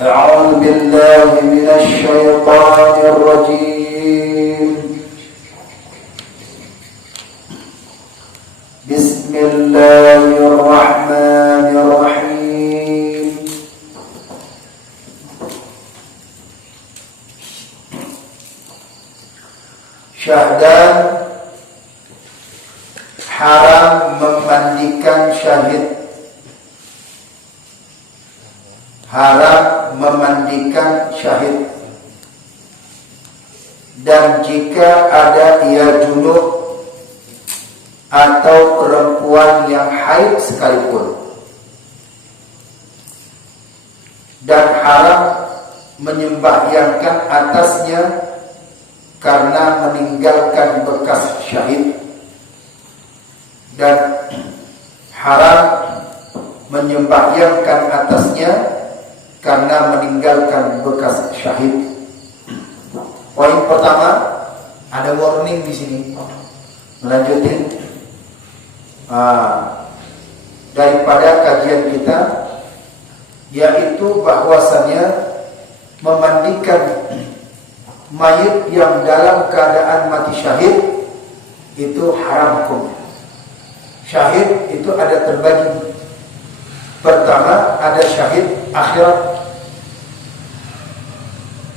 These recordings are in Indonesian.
أعوذ بالله من الشيطان الرجيم بسم الله الرحمن الرحيم Syahdan, haram memandikan syahid. Haram memandikan syahid. Dan jika ada ia junub atau perempuan yang haid sekalipun. Dan haram menyembahyangkan atasnya karena meninggalkan bekas syahid. Dan haram menyembahyangkan atasnya karena meninggalkan bekas syahid. Poin pertama, ada warning di sini. Melanjutin daripada kajian kita, yaitu bahwasannya memandikan mayit yang dalam keadaan mati syahid itu haram hukumnya. Syahid itu ada terbagi. Pertama, ada syahid akhirat,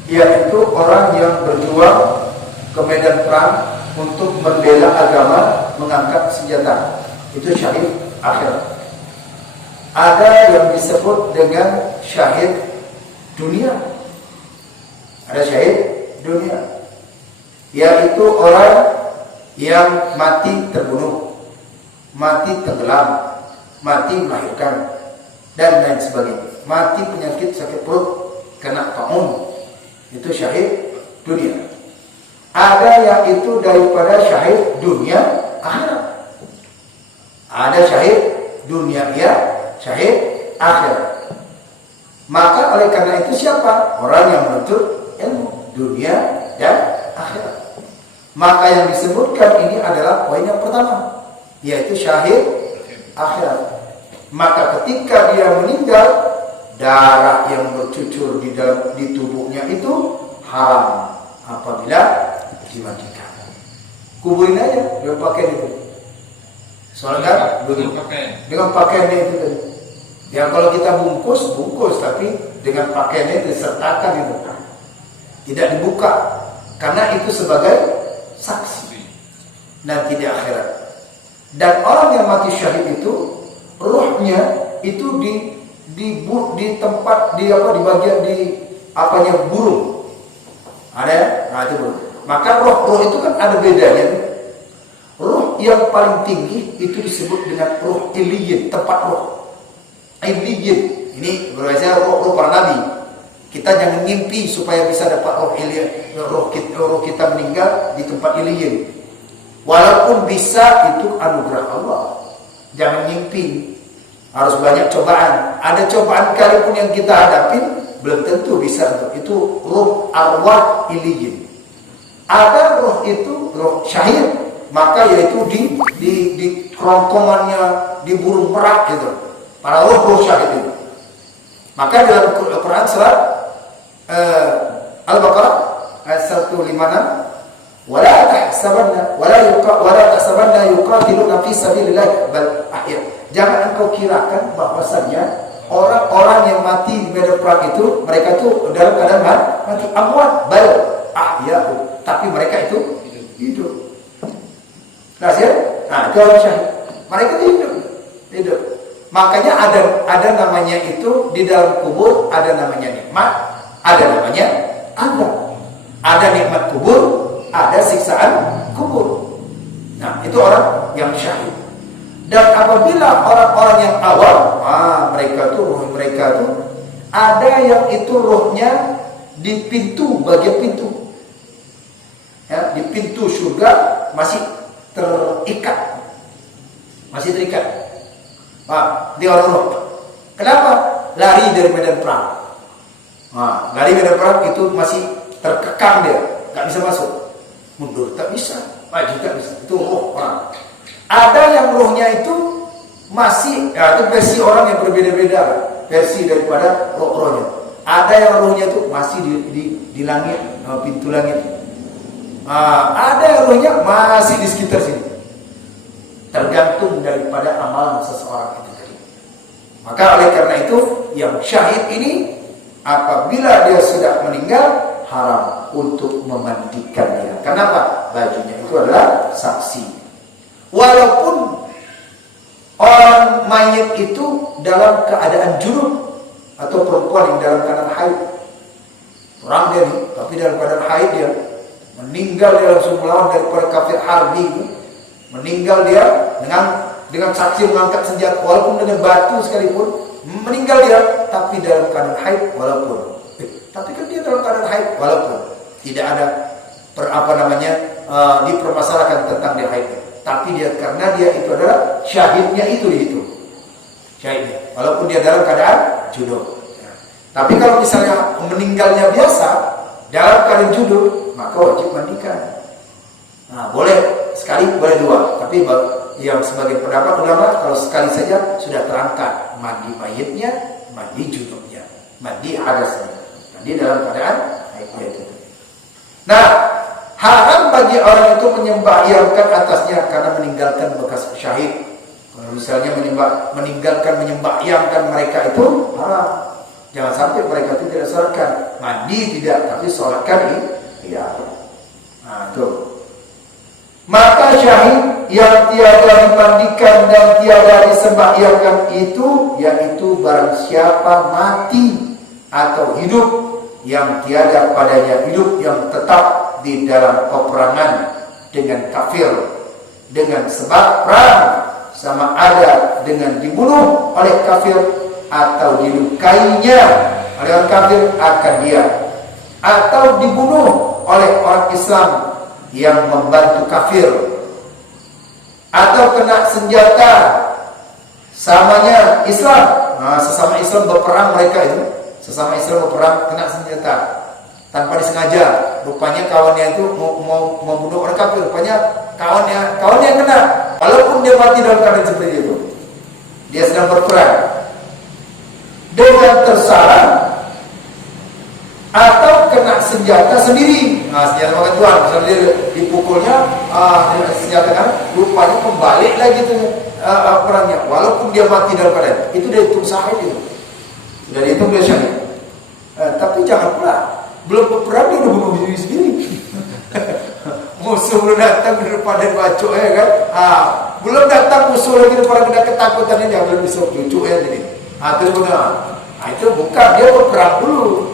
yaitu orang yang berjuang ke medan perang untuk membela agama, mengangkat senjata. Itu syahid akhirat. Ada yang disebut dengan syahid dunia. Ada syahid dunia, yaitu orang yang mati terbunuh, mati tenggelam, mati melahirkan, dan lain sebagainya. Mati penyakit sakit perut, kena taun. Itu syahid dunia. Ada yang itu daripada syahid dunia akhirat. Ada syahid dunia, ya, syahid akhirat. Maka oleh karena itu siapa? Orang yang menuntut ilmu dunia dan akhirat. Maka yang disebutkan ini adalah poin yang pertama, yaitu syahid akhirat. Maka ketika dia meninggal, darah yang bercucur di tubuhnya itu haram apabila dimandikan. Kuburin aja dengan pakaian itu. Soalnya dengan pakaiannya itu tadi. Ya kalau kita bungkus, tapi dengan pakaiannya disertakan itu. Tidak dibuka, karena itu sebagai saksi nanti di akhirat. Dan orang yang mati syahid itu, ruhnya itu di tempat di bagian di apanya burung. Ada ya? Nah itu burung. Maka ruh itu kan ada bedanya. Ruh yang paling tinggi itu disebut dengan ruh iliyin, tempat ruh. Iliyin. Ini berarti ruh para nabi. Kita jangan ngimpi supaya bisa dapat roh iliyin, roh kita meninggal di tempat iliyin. Walaupun bisa, itu anugerah Allah. Jangan ngimpi. Harus banyak cobaan. Ada cobaan kalipun yang kita hadapi, belum tentu bisa untuk itu. Roh arwah iliyin. Ada roh itu roh syahid, maka yaitu di kerongkongannya, di burung merak gitu. Para roh syahid itu. Maka dalam Al-Quran surat Al-Baqarah ayat 156, wala tahsabanna yuqatiluna fi sabilillah bal ahya. Jangan engkau kirakan bahwasannya orang-orang yang mati di medan perang itu mereka itu dalam keadaan mati, amwat, bal ahya, tapi mereka itu hidup. Nah, itu orang syahid. Mereka itu hidup. Makanya ada namanya itu di dalam kubur, ada namanya nikmat, ada namanya azab. Ada nikmat kubur, ada siksaan kubur. Nah, itu orang yang syahid. Dan apabila orang-orang yang awam, mereka tuh ada yang itu rohnya di pintu, bagian pintu. Ya, di pintu surga masih terikat. Dia orang roh. Kenapa? Lari dari medan perang. Lari medan perang itu masih terkekang dia, nggak bisa masuk. Mundur tak bisa, maju tak bisa. Itu roh orang. Ada yang rohnya itu masih, itu versi orang yang berbeda-beda. versi daripada roh-rohnya. Ada yang rohnya itu masih di langit, pintu langit. Ada yang rohnya masih di sekitar sini. Tergantung daripada amalan seseorang itu tadi. Maka oleh karena itu, yang syahid ini apabila dia sudah meninggal, haram untuk memandikan dia. Kenapa? Bajunya itu adalah saksi. Walaupun orang mayit itu dalam keadaan junub atau perempuan yang dalam keadaan haid, orang dia nih, tapi dalam keadaan haid dia meninggal, dia langsung melawan daripada kafir harbi, meninggal dia dengan saksi mengangkat senjata walaupun dengan batu sekalipun, meninggal dia tapi dalam keadaan haid walaupun tapi kan dia dalam keadaan haid walaupun tidak ada dipermasalahkan tentang dia haid, tapi dia karena dia itu adalah syahidnya itu syahidnya walaupun dia dalam keadaan junub. Tapi kalau misalnya meninggalnya biasa dalam keadaan junub, maka wajib mandikan. Boleh sekali, boleh dua, tapi yang sebagai pendapat ulama kalau sekali saja sudah terangkat mandi mayitnya, mandi junubnya, mandi hadasnya, mandi dalam keadaan haidnya itu. Nah, haram bagi orang itu menyembahyangkan atasnya karena meninggalkan bekas syahid. Kalau misalnya meninggalkan menyembahyangkan mereka itu haram. Jangan sampai mereka itu tidak sholatkan, mandi tidak, tapi sholatkan tidak. Itu. Maka syahid yang tiada dimandikan dan tiada disembahyangkan itu, yaitu barang siapa mati atau hidup yang tiada padanya hidup yang tetap di dalam peperangan dengan kafir dengan sebab perang, sama ada dengan dibunuh oleh kafir atau dilukainya oleh orang kafir akan dia, atau dibunuh oleh orang Islam yang membantu kafir, atau kena senjata samanya Islam. Sesama Islam berperang, mereka itu sesama Islam berperang kena senjata tanpa disengaja. Rupanya kawannya itu mau membunuh orang kafir, rupanya kawannya yang kena, walaupun dia mati dalam keadaan seperti itu, dia sedang berperang dengan tersalah atau kena senjata sendiri. Senjata makan Tuhan, misalnya dia dipukulnya dengan senjata kan, rupanya kembali lagi tuh perangnya, walaupun dia mati dalam keadaan itu, dia hitung syahid itu, sudah dihitung dia syahid. Tapi jangan pula belum berperang dia udah bunuh diri sendiri. Musuh belum datang di depan dan bacok ya kan, belum datang musuh lagi depan kita ketakutan ini, jangan bisa cucuk ya jadi. Itu benar. Itu bukan, dia berperang dulu,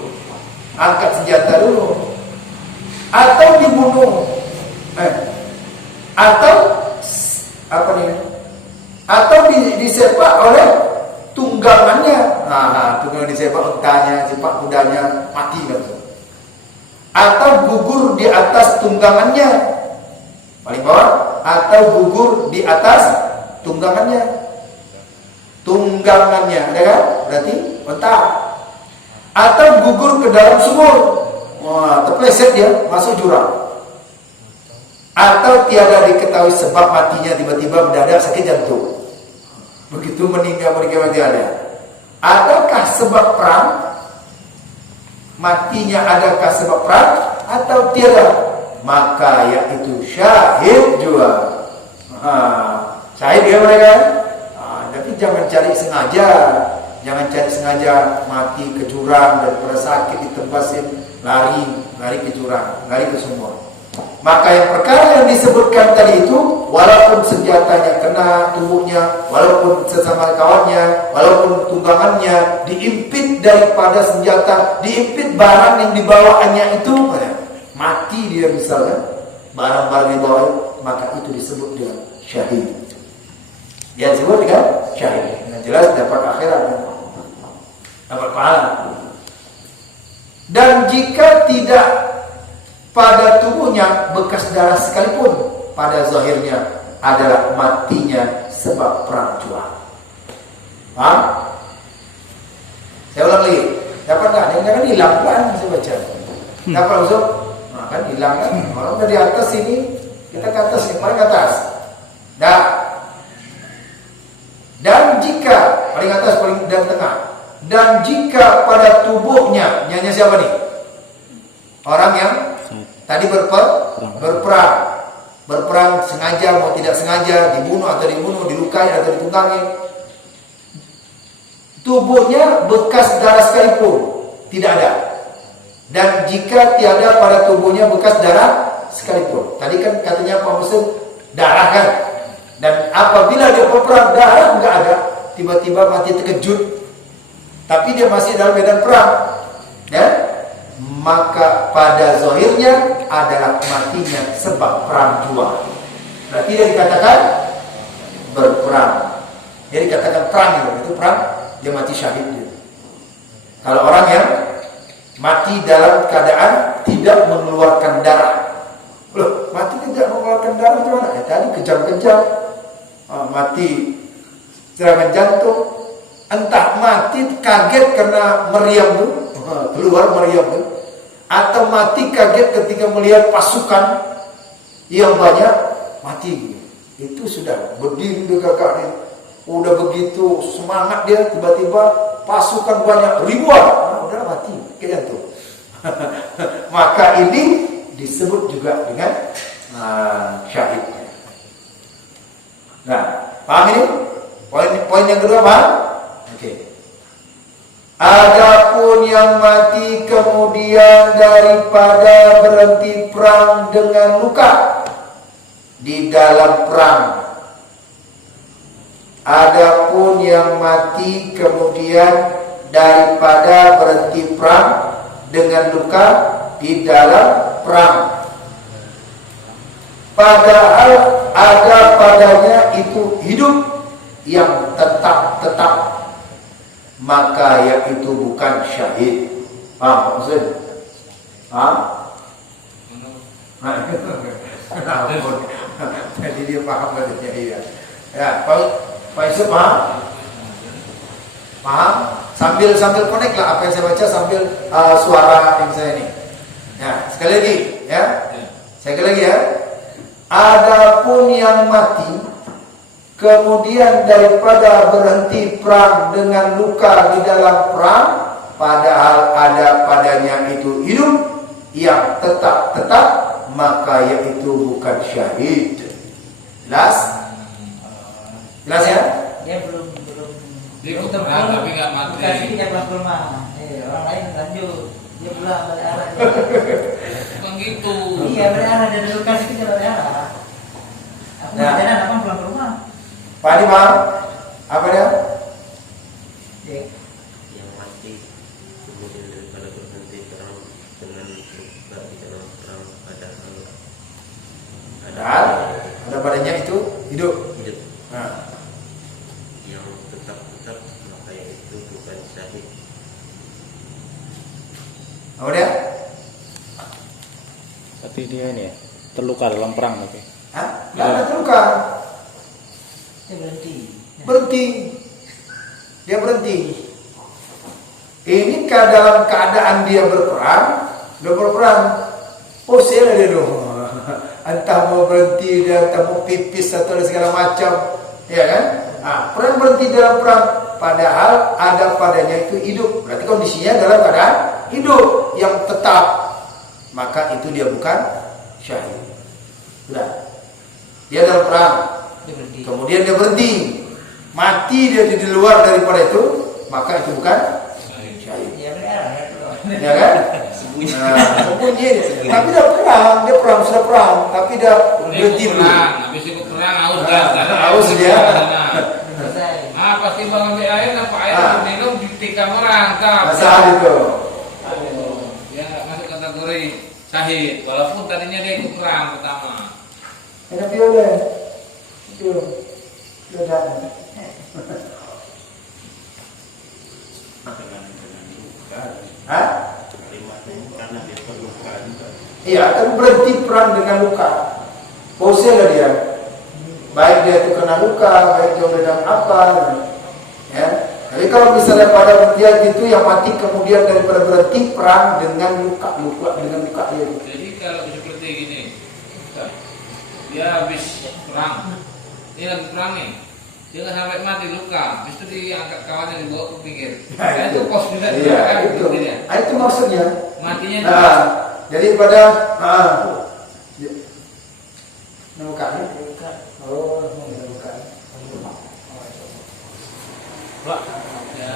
angkat senjata dulu, atau dibunuh, atau apa nih? Atau disepak oleh tunggangannya. Tunggangan disepak, untanya, sepak kudanya mati kan? Atau gugur di atas tunggangannya, paling bawah, atau gugur di atas tunggangannya. Tunggangannya, ada kan? Berarti mentah. Atau gugur ke dalam sumur, terpleset dia masuk jurang. Atau tiada diketahui sebab matinya, tiba-tiba mendadak sakit jantung, begitu meninggal mati ada. Adakah sebab perang? Matinya adakah sebab perang atau tiada? Maka yaitu syahid juga. Syahid dia mereka. Tapi jangan cari sengaja mati ke jurang, daripada sakit ditebasin lari ke jurang, lari ke sumur. Maka yang perkara yang disebutkan tadi itu, walaupun senjatanya kena tubuhnya, walaupun sesama kawannya, walaupun tunggangannya diimpit daripada senjata, diimpit barang yang dibawaannya itu, mati dia misalnya, barang-barang yang dibawa, maka itu disebut dengan syahid. Dia disebut dengan syahid. Yang jelas dapat akhirat, dapat pahala. Dan jika tidak pada tubuhnya bekas darah sekalipun, pada zahirnya adalah matinya sebab perang juang. Saya ulang lagi. Dapat nggak? Jangan hilang kan? Saya baca. Dapat maksud? Kan hilang kan? Orang dari atas sini, kita ke atas, yang paling atas. Dan jika paling atas, paling dan tengah, Dan jika pada tubuhnya, nyanyi siapa nih? Orang yang tadi berperang sengaja mau tidak sengaja, dibunuh atau dibunuh, dilukai atau ditunggangi. Tubuhnya bekas darah sekalipun tidak ada. Dan jika tiada pada tubuhnya bekas darah sekalipun. Tadi kan katanya Pak Muslim darah kan. Dan apabila dia berperang darah enggak ada, tiba-tiba mati terkejut, tapi dia masih dalam medan perang, ya, maka pada zahirnya adalah matinya sebab perang jua. Berarti dia dikatakan berperang. Jadi dikatakan perang itu perang, dia mati syahid. Kalau orang yang mati dalam keadaan tidak mengeluarkan darah, loh, mati tidak mengeluarkan darah gimana? Ya, tadi kejang-kejang, mati serangan jantung, entah mati kaget karena meriam tuh, keluar meriam tuh, atau mati kaget ketika melihat pasukan yang banyak mati. Itu sudah berdiri di kakaknya, udah begitu semangat dia, tiba-tiba pasukan banyak ribuan, udah mati kayak tuh. Maka ini disebut juga dengan syahid. Nah, paham ini? Poin yang kedua paham? Oke. Adapun yang mati kemudian daripada berhenti perang dengan luka di dalam perang. Adapun yang mati kemudian daripada berhenti perang dengan luka di dalam perang, padahal ada padanya itu hidup yang tetap, maka yang itu bukan syahid. Paham maksud? Paham? Jadi dia paham katanya, iya. Ya, Pak Yusuf paham? Paham? Sambil connect lah apa yang saya baca sambil suara yang saya ini. Ya, sekali lagi, ya. Sekali lagi ya. Adapun yang mati kemudian daripada berhenti perang dengan luka di dalam perang, padahal ada padanya itu hidup yang tetap, maka yaitu bukan syahid. Jelas? Jelas ya? Dia belum dia pulang tapi nggak mati. Kasih dia pulang ke rumah. Orang lain lanjut. Dia pulang balik arah. Bukan gitu. Iya, balik arah dari lokasi itu dia balik arah. Aku nggak jalan, aku pulang ke rumah. Pak Adi paham? Apa dia? Yang mati kemudian daripada berhenti perang dengan luka di dalam perang, padahal Ada padanya itu hidup. Nah. yang tetap maka itu bukan syahid. Apa dia? Berarti dia ini ya, terluka dalam perang tapi. Hah? Nggak ada terluka. Dia Berhenti. Dia berhenti. Ini dalam keadaan dia berperang. Pusing dia dong. Entah mau berhenti dia, entah mau pipis atau segala macam, ya kan? Perang berhenti dalam perang, padahal ada padanya itu hidup. Berarti kondisinya dalam keadaan hidup yang tetap, maka itu dia bukan syahid. Sudah. Dia dalam perang, kemudian dia berhenti, mati dia di luar daripada itu, maka itu bukan syahid. Ya kan? Sembunyi. Tapi dia sudah perang, tapi dia berhenti dulu. Habis ikut perang haus dia. Pasti bang ambil air, apa air minum ditikam orang, masalah itu. Dia nggak masuk kategori syahid, walaupun tadinya dia ikut perang pertama. Tapi oleh itu sudah. Karena dia terluka juga. Iya, kan berhenti perang dengan luka. Pusing lah dia. Baik dia itu kena luka, baik dia sedang apa, ya. Jadi kalau misalnya pada dia itu yang mati kemudian daripada berhenti perang dengan luka dia. Jadi kalau seperti gini, dia habis perang, ini lagi perang nih, Jangan sampai mati luka, itu diangkat kawannya dibawa ke pinggir. Nah, Nah, itu kos juga Iya, itu. intinya. Ah, itu maksudnya. Matinya Nah, jadi pada bukan. Oh, bukan. ya.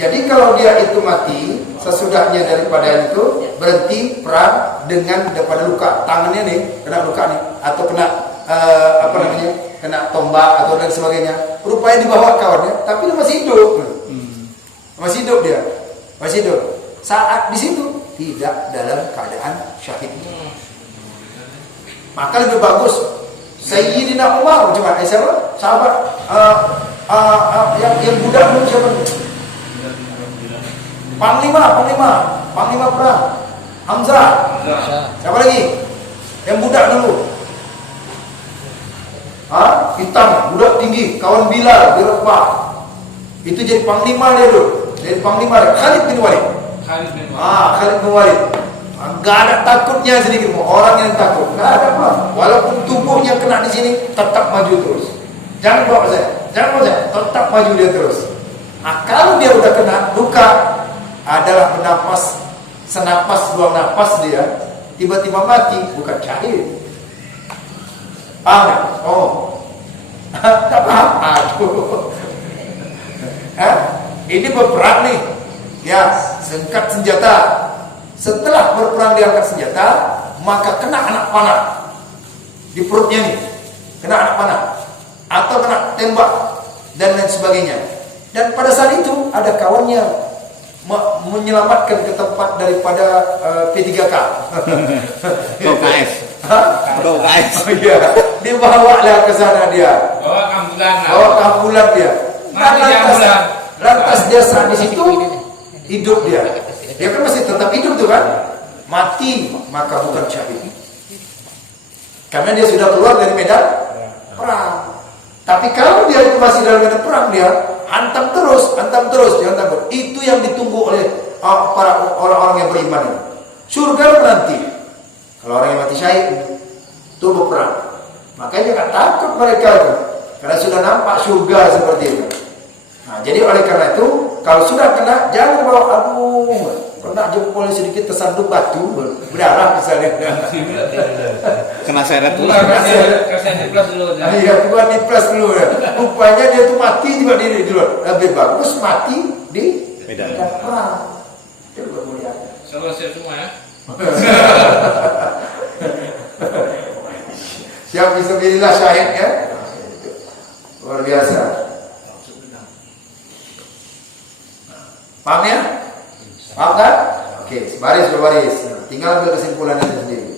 Jadi kalau dia itu mati sesudahnya daripada itu berhenti perang dengan daripada luka tangannya nih kena luka nih atau kena apa namanya kena tombak atau dan sebagainya, rupanya dibawa kawannya tapi dia masih hidup, masih hidup dia masih hidup saat di situ tidak dalam keadaan syahid. Maka lebih bagus Sayyidina Umar cuma siapa sahabat yang budak dulu siapa? Panglima perang Hamzah. Siapa lagi? Yang budak dulu. Hitam, budak tinggi, kawan Bilal di Rabah. Itu jadi panglima dia dulu. Jadi panglima dia. Khalid bin Walid. Khalid bin Walid. Enggak ada takutnya sedikit. Orang yang takut, enggak ada apa. Walaupun tubuhnya kena di sini, tetap maju terus. Jangan bawa saya, tetap maju dia terus. Nah, kalau dia udah kena luka, adalah bernapas, senapas dua napas dia, tiba-tiba mati, bukan syahid. Paham ya? Oh, tak paham? Aduh. Ini berperang nih, ya, angkat senjata. Setelah berperang diangkat senjata, maka kena anak panah di perutnya nih, kena anak panah, atau kena tembak dan lain sebagainya. Dan pada saat itu ada kawannya menyelamatkan ke tempat daripada P3K. KS. KS. Oh iya, dibawa lah ke sana dia. Bawa ke ambulan dia. Lantas dia saat di situ hidup dia. Dia kan masih tetap hidup tuh kan. Mati maka bukan syahid. Karena dia sudah keluar dari medan perang. Tapi kalau dia itu masih dalam medan perang, dia hantam terus, jangan takut. Itu yang ditunggu oleh para orang-orang yang beriman ini. Surga menanti. Kalau orang yang mati syahid itu berperang, makanya jangan takut mereka itu, karena sudah nampak surga seperti itu. Nah, jadi oleh karena itu, kalau sudah kena, jangan bawa kena jempolnya sedikit tersandung batu, berdarah misalnya. Kena seret dulu. Kasih diplas dulu. Iya, bukan diplas dulu ya. Rupanya dia tuh mati juga di luar. Lebih bagus mati di medan perang. Itu kemudian. Selalu siap semua ya. Siap bismillah syahid ya. Luar biasa. Paham ya? Paham kan? Oke, baris. Tinggal ambil kesimpulannya sendiri.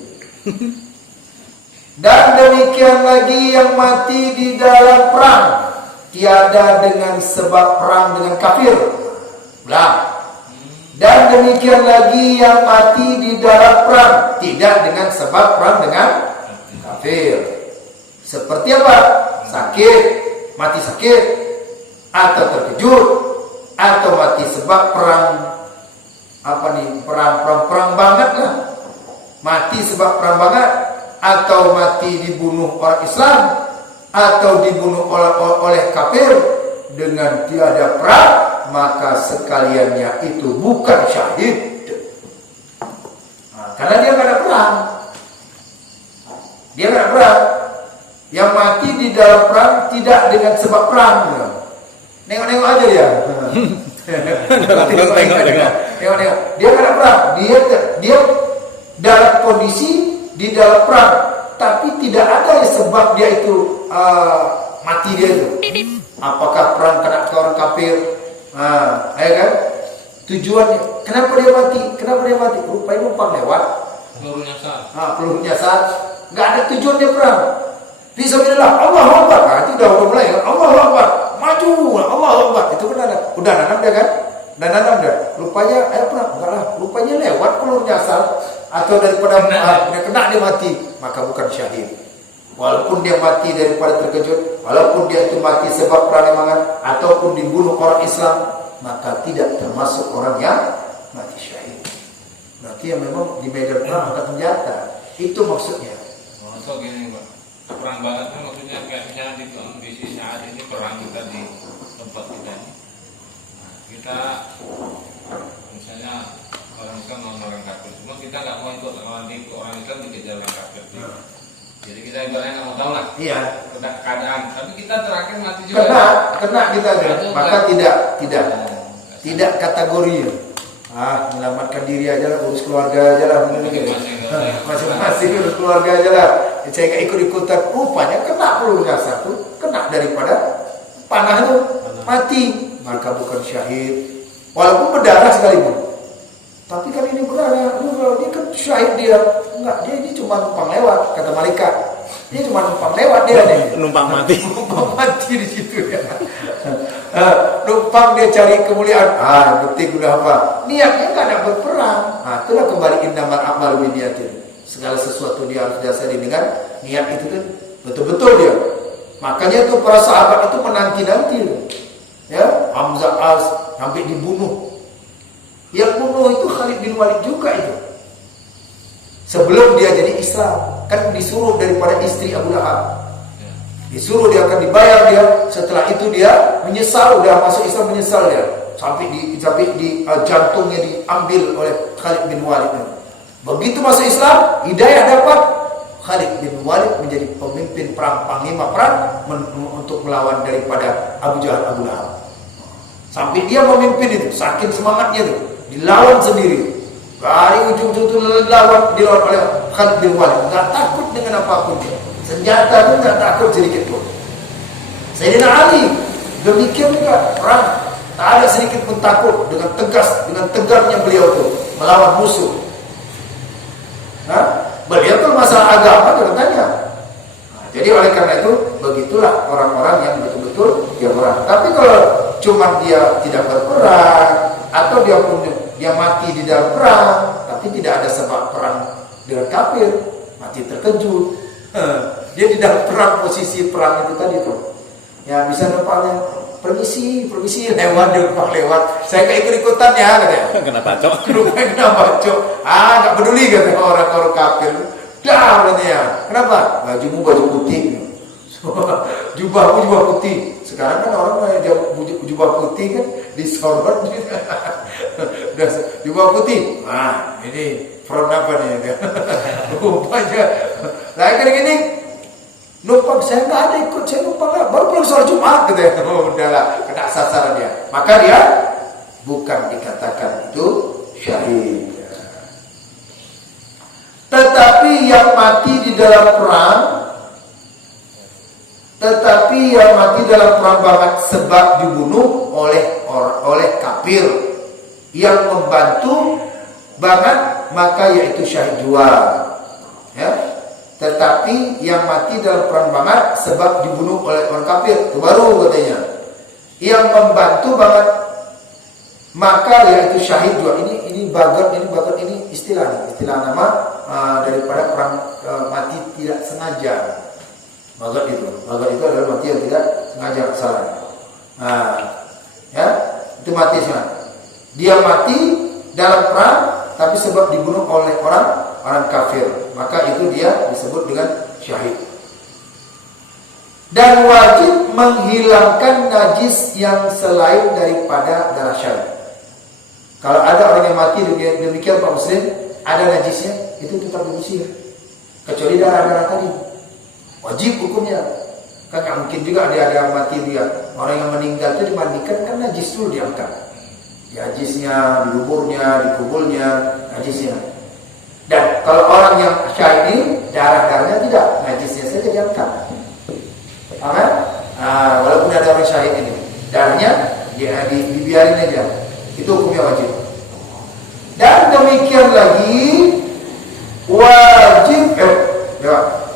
Dan demikian lagi yang mati di dalam perang, tiada dengan sebab perang dengan kafir. Belah. Dan demikian lagi yang mati di dalam perang, tidak dengan sebab perang dengan kafir. Seperti apa? Sakit, mati sakit, atau terkejut, atau mati sebab perang perang banget lah. Mati sebab perang banget, atau mati dibunuh orang Islam, atau dibunuh oleh kafir dengan tiada perang, maka sekaliannya itu bukan syahid. Karena dia nggak ada perang. Dia nggak perang. Yang mati di dalam perang tidak dengan sebab perang. Nengok-nengok aja dia. Tengok. Dia nggak ada perang. Dia dalam kondisi di dalam perang, tapi tidak ada sebab dia itu mati dia itu. Apakah perang kena ke orang kafir? Ya kan? Tujuannya, kenapa dia mati? Rupanya numpang lewat. Peluru nyasar. Nggak ada tujuan dia perang. Bismillah, Allahu Akbar. Itu udah mulai kan? Allahu Akbar. Maju, Allahu Akbar. Itu kan udah nanam dia kan? Dan nanam dia. Rupanya perang. Enggak lah. Rupanya lewat peluru nyasar atau daripada kena dia mati, maka bukan syahid. Walaupun dia mati daripada terkejut, walaupun dia itu mati sebab perangan ataupun dibunuh orang Islam, maka tidak termasuk orang yang mati syahid. Berarti yang memang di medan perang angkat senjata. Itu maksudnya. Masuk gini, Pak. perang banget kan maksudnya kayak misalnya di kondisi saat ini perang kita di tempat kita ini. Nah, kita misalnya orang Islam mau orang kafir, cuma kita nggak mau ikut orang Islam dikejar orang kafir. Jadi kita ibaratnya nggak mau tahu lah Iya. keadaan. Tapi kita terakhir mati juga. Kena kita deh. Itu Maka enggak. tidak kategori. Menyelamatkan diri aja lah, urus keluarga aja lah. Masing-masing urus keluarga aja lah. Saya nggak ikut-ikutan. Rupanya kena peluru nyasar tuh, kena daripada panah itu mati. Maka bukan syahid. Walaupun berdarah sekalipun. Tapi kan ini berdarah, dia kan syahid dia. Enggak, dia ini cuma numpang lewat, kata malaikat. Dia cuma numpang lewat dia nih. Numpang mati. Numpang mati di situ ya. Numpang dia cari kemuliaan. Penting udah apa? Niatnya nggak ada berperang. Itulah kembali innamal a'malu binniyatin. Segala sesuatu dia harus dasari dengan niat itu kan betul-betul dia. Makanya tuh para sahabat itu menanti-nanti. Ya, Hamzah As sampai dibunuh. Yang bunuh itu Khalid bin Walid juga itu. Sebelum dia jadi Islam, kan disuruh daripada istri Abu Lahab. Disuruh dia akan dibayar dia. Setelah itu dia menyesal, udah masuk Islam menyesal dia. Sampai di jantungnya diambil oleh Khalid bin Walid. Begitu masuk Islam, hidayah dapat. Khalid bin Walid menjadi pemimpin perang, panglima perang untuk melawan daripada Abu Jahal, Abu Lahab. Sampai dia memimpin itu, saking semangatnya itu, dilawan sendiri. Dari ujung-ujung itu dilawan oleh Khalid bin Walid. Nggak takut dengan apapun dia. Senjata itu nggak takut sedikit pun. Sayyidina Ali demikian juga perang, tak ada sedikit pun takut, dengan tegas, dengan tegaknya beliau itu melawan musuh. Beliau tuh masalah agama katanya. Jadi oleh karena itu begitulah orang-orang yang betul-betul dia berperang. Tapi kalau cuma dia tidak berperang atau dia mati di dalam perang, tapi tidak ada sebab perang dengan kafir, mati terkejut. Dia di dalam perang, posisi perang itu tadi tuh. Ya bisa numpangnya permisi lewat, dia numpang lewat. Saya kayak ikut-ikutan ya katanya. Kenapa cok? Kenapa cok? Nggak peduli katanya orang-orang kafir. Dah katanya. Kenapa? Bajumu baju putih. Jubahmu jubah putih. Sekarang kan orang jubah putih kan disorot. Udah jubah putih. Ini front apa nih? Rupanya. Lagi kayak gini. Numpang saya nggak ada ikut, saya numpang lah. Baru pulang sholat Jumat gitu ya. Udahlah, kena sasaran dia. Maka dia bukan dikatakan itu syahid. Tetapi yang mati di dalam perang, banget sebab dibunuh oleh kafir yang membantu banget, maka yaitu syahid jua. Ya. Tetapi yang mati dalam perang banget sebab dibunuh oleh orang kafir, itu baru katanya. Yang membantu banget, maka yaitu syahid jua. Ini bagat ini istilah nama daripada perang mati tidak sengaja. Bagat itu adalah mati yang tidak sengaja kesalahan. Ya, itu mati sengaja. Dia mati dalam perang tapi sebab dibunuh oleh orang kafir, maka itu dia disebut dengan syahid. Dan wajib menghilangkan najis yang selain daripada darah syahid. Kalau ada orang yang mati demikian Pak Muslim, ada najisnya, itu tetap diusir. Kecuali darah tadi. Wajib hukumnya. Kan nggak mungkin juga ada yang mati dia. Orang yang meninggal itu dimandikan kan najis dulu diangkat. Najisnya, diluburnya, dikubulnya, najisnya. Dan kalau orang yang syahid ini darahnya tidak, najisnya saja diangkat. Paham? Walaupun ada orang syahid ini, darahnya dia dibiarin aja. Itu hukumnya wajib. Dan demikian lagi wajib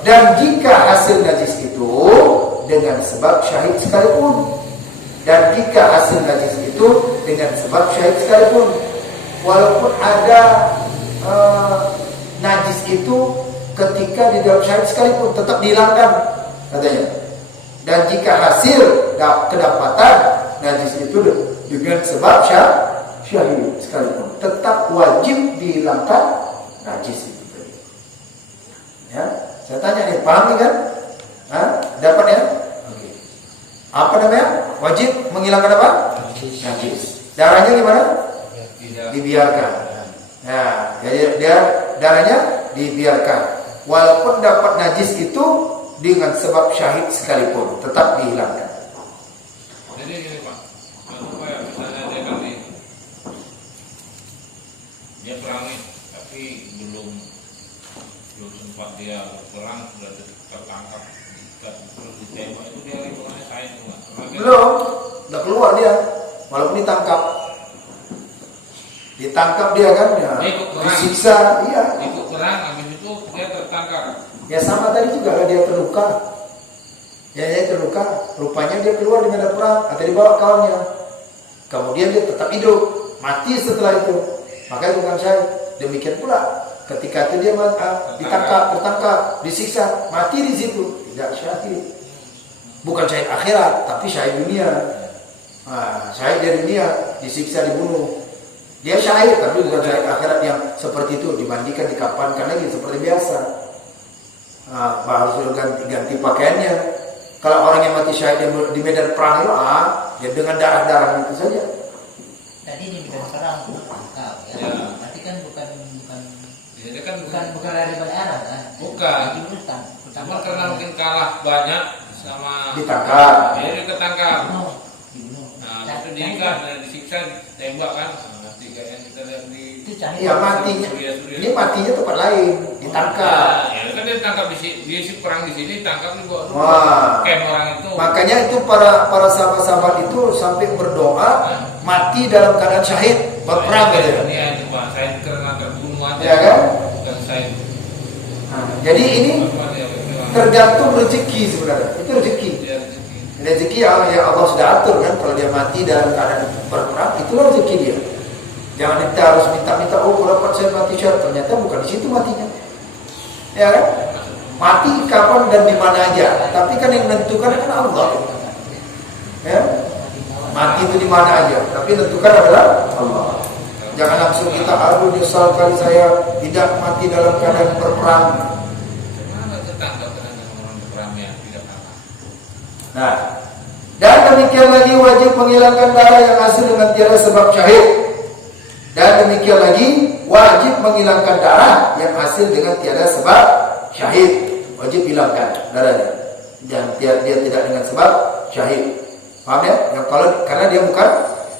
dan jika hasil najis itu dengan sebab syahid sekalipun, dengan sebab syahid sekalipun, walaupun ada najis itu ketika di dalam syahid sekalipun tetap dihilangkan katanya. Dan jika hasil kedapatan najis itu dengan sebab syahid sekalipun, tetap wajib dihilangkan najis itu. Ya, saya tanya nih, paham kan? menghilangkan apa? Najis. Darahnya gimana? Tidak. Dibiarkan. Nah, jadi dia darahnya dibiarkan. Walaupun dapat najis itu dengan sebab syahid sekalipun tetap dihilangkan. Jadi gini Pak, supaya misalnya dia kan dia perangi, tapi belum sempat dia berperang sudah tertangkap, terus ditembak, itu dia hitungannya syahid enggak? Belum, udah keluar dia, walaupun ditangkap dia kan, ya, Dia ikut perang. disiksa, iya. Ikut perang, habis itu dia tertangkap. Ya sama tadi juga dia terluka. Ya dia terluka, rupanya dia keluar di medan perang atau dibawa kawannya. Kemudian dia tetap hidup, mati setelah itu. Makanya bukan syahid. Demikian pula ketika itu dia tertangkap, disiksa, mati di situ, tidak syahid. Bukan syahid akhirat, tapi syahid dunia. Nah, syahid di dunia, disiksa, dibunuh. Dia syahid, tapi bukan syahid akhirat yang seperti itu, dimandikan, dikapankan lagi seperti biasa. Nah, harus ganti pakaiannya. Kalau orang yang mati syahid di medan perang itu, ya dengan darah-darah itu saja. Tadi di medan perang tangkap ya. Ya. Berarti kan bukan Jadi kan bukan lari berdarah kan? Bukan. Diuruskan. Cuma karena mungkin kalah banyak sama Ditangkap. ya dia ketangkap. Dibunuh. Nah, itu diikat, disiksa, tembak kan. Nah, tiga yang kita lihat di Itu cahaya. Iya matinya. Surya. Ini matinya tempat lain, ditangkap. Ya kan dia tangkap di sini, dia sih perang di sini, tangkap di bawah Wah. camp orang itu. Makanya itu para sahabat-sahabat itu sampai berdoa mati dalam keadaan syahid berperang gitu ya. Iya, cuma saya karena terbunuh aja. Ya kan? Dan saya Nah, jadi ini tergantung rezeki sebenarnya. Itu rezeki. Rezeki ya Allah sudah atur kan, kalau dia mati dalam keadaan berperang, itulah rezeki dia. Jangan kita harus minta-minta, oh dapat saya mati syahid, ternyata bukan di situ matinya. Ya kan? Mati kapan dan di mana aja, tapi kan yang menentukan kan Allah. Ya? Mati itu di mana aja, tapi menentukan adalah Allah. Jangan langsung kita aduh nyesal kali saya tidak mati dalam keadaan berperang. Mana ketangkap dengan orang berperang yang tidak kalah. Nah, dan demikian lagi wajib menghilangkan darah yang hasil dengan tiada sebab syahid. Dan demikian lagi wajib menghilangkan darah yang hasil dengan tiada sebab syahid. Wajib hilangkan darahnya. Dan dia tidak dengan sebab syahid. Paham ya? Yang karena dia bukan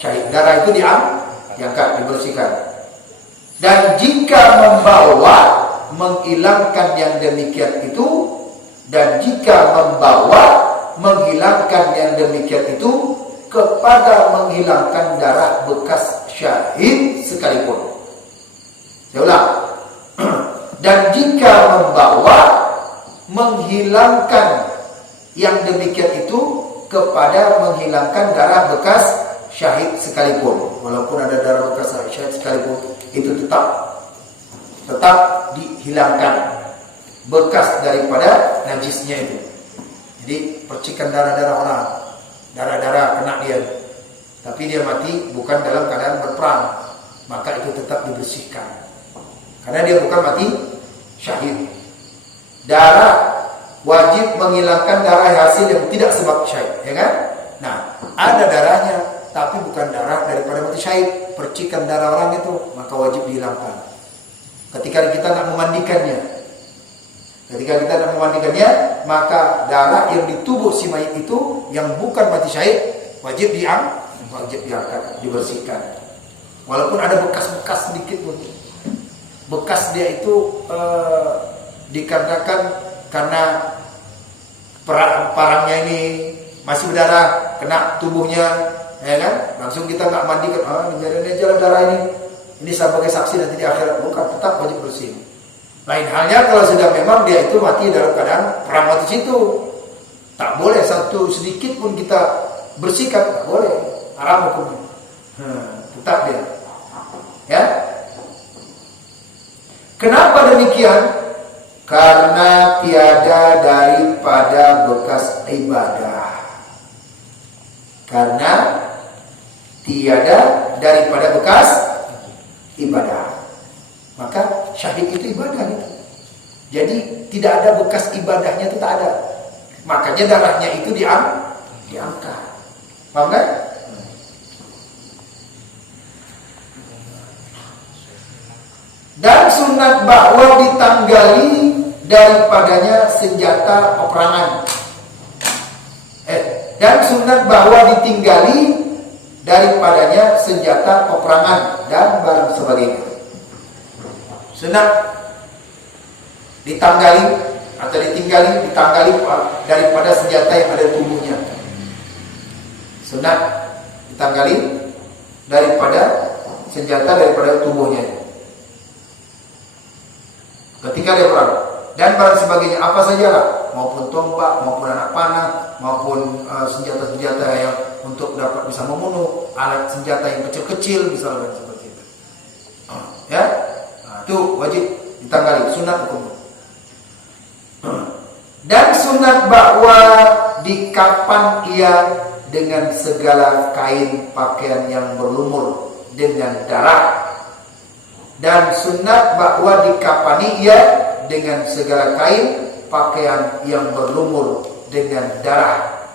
syahid. Darah itu diangkat, dibersihkan. Dan jika membawa menghilangkan yang demikian itu, dan jika membawa menghilangkan yang demikian itu kepada menghilangkan darah bekas syahid sekalipun. Saya ulang. Dan jika membawa menghilangkan yang demikian itu kepada menghilangkan darah bekas syahid sekalipun, walaupun ada darah bekas syahid sekalipun, itu tetap dihilangkan bekas daripada najisnya itu. Jadi percikan darah-darah orang, darah-darah kena dia, tapi dia mati bukan dalam keadaan berperang, maka itu tetap dibersihkan, karena dia bukan mati syahid. Darah wajib menghilangkan darah hasil yang tidak sebab syahid, ya kan? Nah, ada darahnya, tapi bukan darah daripada mati syahid, percikan darah orang itu, maka wajib dihilangkan. Ketika kita nak memandikannya, maka darah yang di tubuh si mayit itu yang bukan mati syahid wajib diangkat, dibersihkan. Walaupun ada bekas-bekas sedikit pun. Bekas dia itu dikarenakan karena parangnya ini masih berdarah, kena tubuhnya, ya kan? Langsung kita nggak mandikan, biarin aja darah ini sebagai saksi nanti di akhirat, bukan, tetap wajib bersih. Lain halnya kalau sudah memang dia itu mati dalam keadaan perang mati situ, tak boleh satu sedikit pun kita bersihkan, tak boleh, haram hukumnya. Tetap dia. Ya. Kenapa demikian? Karena tiada daripada bekas ibadah. Karena tiada daripada bekas ibadah. Maka syahid itu ibadah gitu. Jadi tidak ada bekas ibadahnya, itu tak ada. Makanya darahnya itu diangkat. Paham kan? Dan sunat bahwa ditanggali daripadanya senjata peperangan. Dan sunat bahwa ditinggali daripadanya senjata peperangan dan barang sebagainya. Sunat ditanggali atau ditanggali daripada senjata yang ada di tubuhnya. Sunat ditanggali daripada senjata daripada tubuhnya ketika dia perang dan barang sebagainya, apa sajalah, maupun tombak, maupun anak panah, maupun senjata-senjata yang untuk dapat bisa membunuh, alat senjata yang kecil-kecil misalnya seperti itu. Ya, itu wajib ditanggali, sunat hukum. Dan sunat bahwa dikapan ia dengan segala kain pakaian yang berlumur dengan darah. Dan sunat bahwa dikapani ia dengan segala kain pakaian yang berlumur dengan darah.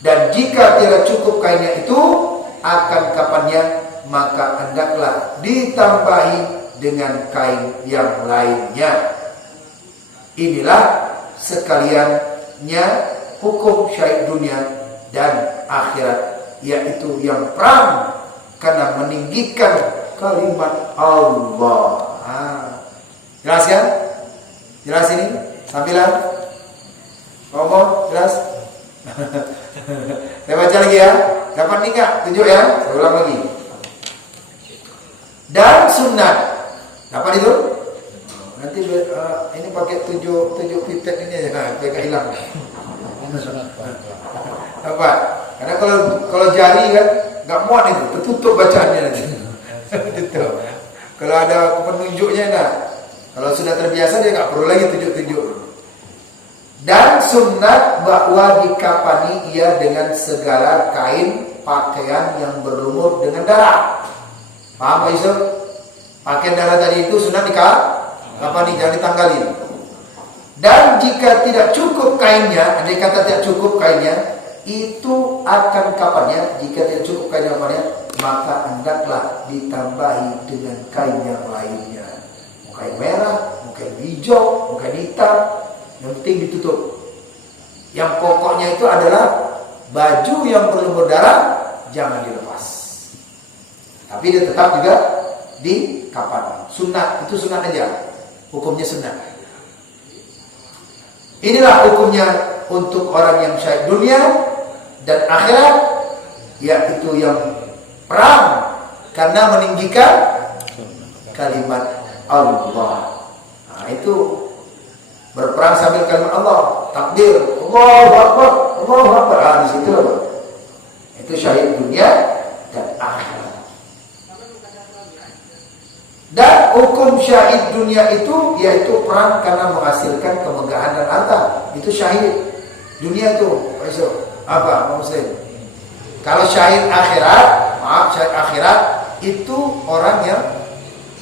Dan jika tidak cukup kainnya itu akan kapannya, maka hendaklah ditambahi dengan kain yang lainnya. Inilah sekaliannya hukum syahid dunia dan akhirat, yaitu yang perang karena meninggikan kalimat Allah. Jelas kan? Jelas ini? Sambilan? Ngomong? Jelas? Saya baca lagi ya. Dapat nih enggak? Tunjuk ya. Saya ulang lagi. Dan sunat. Dapat itu? Nanti ini pakai tujuh pitet ini aja. Mereka hilang. Dapat. Karena kalau jari kan enggak muat itu. Tertutup bacaannya nanti. Tutup. Kalau ada penunjuknya nah. Kalau sudah terbiasa dia enggak perlu lagi tunjuk-tunjuk. Dan sunat bahwa dikapani ia dengan segala kain pakaian yang berlumur dengan darah. Paham Pak Yusuf? Pakaian darah tadi itu sunat dikapani, jangan ditanggali. Dan jika tidak cukup kainnya, andai kata tidak cukup kainnya, itu akan kapannya, jika tidak cukup kainnya kapannya, maka hendaklah ditambahi dengan kain yang lainnya. Mau kain merah, mau kain hijau, mau kain hitam, yang penting ditutup. Yang pokoknya itu adalah baju yang berlumur darah jangan dilepas. Tapi dia tetap juga dikapani. Sunat, itu sunat aja. Hukumnya sunat. Inilah hukumnya untuk orang yang syahid dunia dan akhirat, yaitu yang perang karena meninggikan kalimat Allah. Nah, itu berperang sambil kalimat Allah, takbir, Allahu Akbar, Allahu Akbar. Di situ loh. Itu syahid dunia dan akhirat. Dan hukum syahid dunia itu yaitu perang karena menghasilkan kemegahan dan harta. Itu syahid dunia itu. Apa Pak Muslim? Kalau syahid akhirat, maaf, syahid akhirat itu orang yang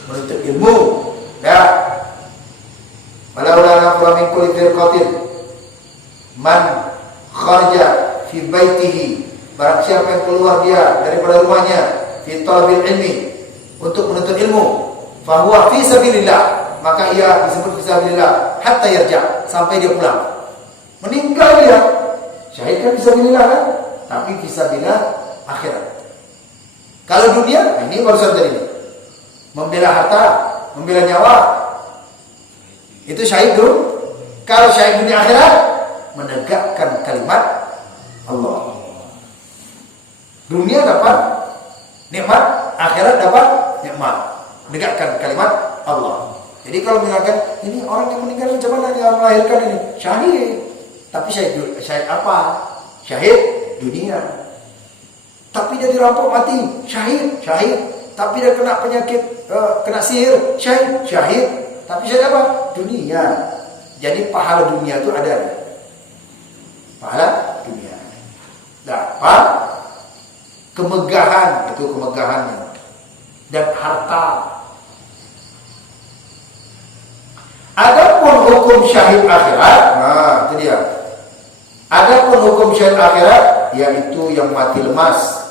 menuntut ilmu. Ya. Walaula nafara min kulli firqatin man kharaja fi baitihi, barang siapa yang keluar dia daripada rumahnya fi talabil ilmi, untuk menuntut ilmu, fa huwa fi sabilillah, maka ia disebut fi sabilillah hatta yarja, sampai dia pulang. Meninggal dia, syahid kan fi sabilillah kan, tapi fi sabilillah akhirat. Kalau dunia, ini barusan tadi, membela harta, membela nyawa, itu syahid dulu. Kalau syahid dunia akhirat, menegakkan kalimat Allah. Dunia dapat nikmat, akhirat dapat nikmat, menegakkan kalimat Allah. Jadi kalau misalkan ini orang yang meninggal macam mana dia melahirkan ini? Syahid. Tapi syahid apa? Syahid dunia. Tapi dia dirampok mati, syahid. Tapi dia kena penyakit, kena sihir, syahid. Tapi syahid apa? Dunia. Jadi pahala dunia itu ada. Pahala dunia. Dapat kemegahan, itu kemegahannya. Dan harta. Adapun hukum syahid akhirat, nah itu dia. Adapun hukum syahid akhirat, yaitu yang mati lemas,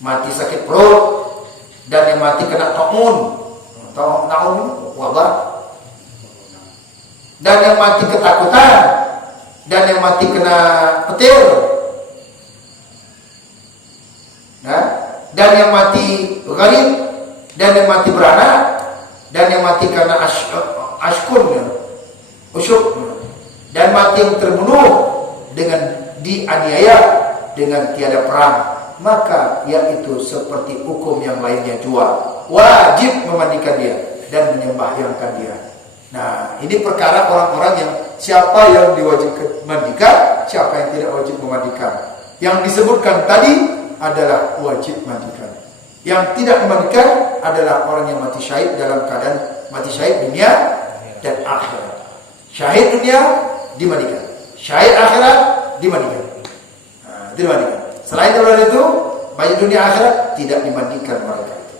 mati sakit perut, dan yang mati kena ta'un. Tahu naum wabah. Dan yang mati ketakutan, dan yang mati kena petir, nah, dan yang mati gharib, dan yang mati beranak, dan yang mati karena ashkun, usyuk, dan mati yang terbunuh dengan dianiaya dengan tiada perang, maka yaitu seperti hukum yang lainnya jua, wajib memandikan dia dan menyembahyangkan dia. Nah, ini perkara orang-orang yang siapa yang diwajibkan mandikan, siapa yang tidak wajib memandikan. Yang disebutkan tadi adalah wajib mandikan. Yang tidak memandikan adalah orang yang mati syahid dalam keadaan mati syahid dunia dan akhirat. Syahid dunia dimandikan, syahid akhirat dimandikan. Nah, itu dimandikan. Selain daripada itu, baik dunia akhirat tidak dimandikan mereka itu.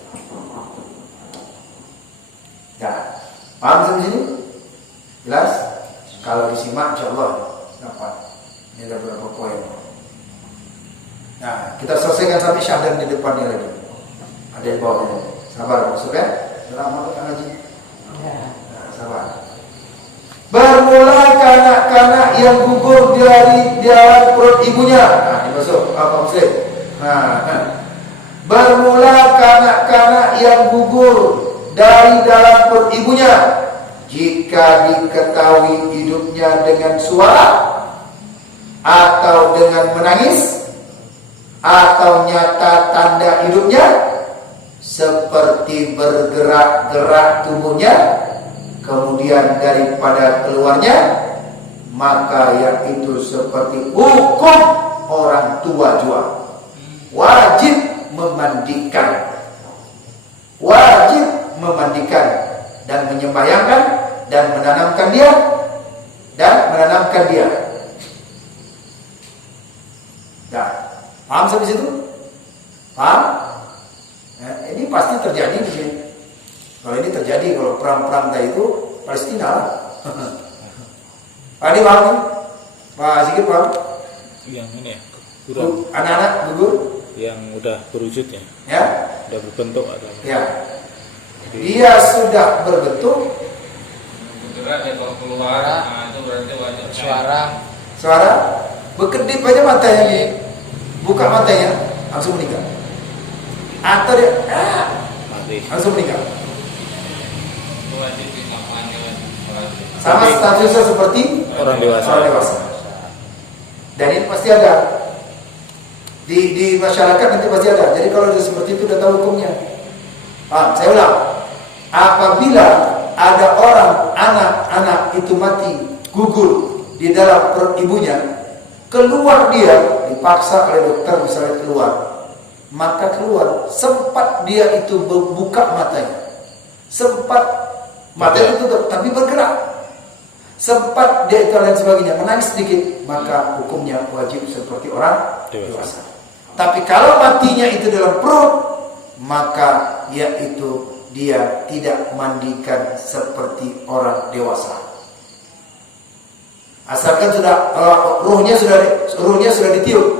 Nah, paham sampai sini? Jelas? Kalau disimak insyaallah dapat. Ini ada beberapa poin. Nah, kita selesaikan sampai syahdan di depannya lagi. Ada di bawahnya. Sabar maksudnya. Lama kan ngaji. Nah, sabar. Bermula kanak-kanak yang gugur dari dalam perut ibunya. Nah, ini masuk apa maksud? Nah. Bermula kanak-kanak yang gugur dari dalam perut ibunya, jika diketahui hidupnya dengan suara atau dengan menangis atau nyata tanda hidupnya seperti bergerak-gerak tubuhnya kemudian daripada keluarnya, maka yaitu seperti hukum orang tua jua, wajib memandikan, wajib memandikan dan menyembahyangkan dan menanamkan dia Nah, paham sampai situ? Paham? Nah, ini pasti terjadi di sini. Kalau ini terjadi, kalau perang-perang tadi itu Palestina lah. Pak Adi paham nih? Pak Sigit paham? Yang ini ya, kurang. Anak-anak gugur? Yang udah berwujud ya? Ya? Udah berbentuk atau? Ya. Dia sudah berbentuk. Bergerak ya kalau keluar, nah itu berarti wajib Suara berkedip aja matanya nih, buka matanya langsung meninggal. Atau dia Mati. langsung meninggal. itu wajib dimakannya wajib. Sama statusnya seperti Orang dewasa. orang dewasa. Dan ini pasti ada di masyarakat, nanti pasti ada. Jadi kalau sudah seperti itu udah tahu hukumnya. Saya ulang, apabila ada orang anak-anak itu mati gugur di dalam perut ibunya, keluar dia dipaksa oleh dokter misalnya keluar, maka keluar sempat dia itu buka matanya, sempat matanya tutup tapi bergerak, sempat dia itu dan sebagainya menangis sedikit, maka hukumnya wajib seperti orang dewasa. Tapi kalau matinya itu dalam perut, maka yaitu dia tidak mandikan seperti orang dewasa. Asalkan sudah ruhnya sudah ditiup,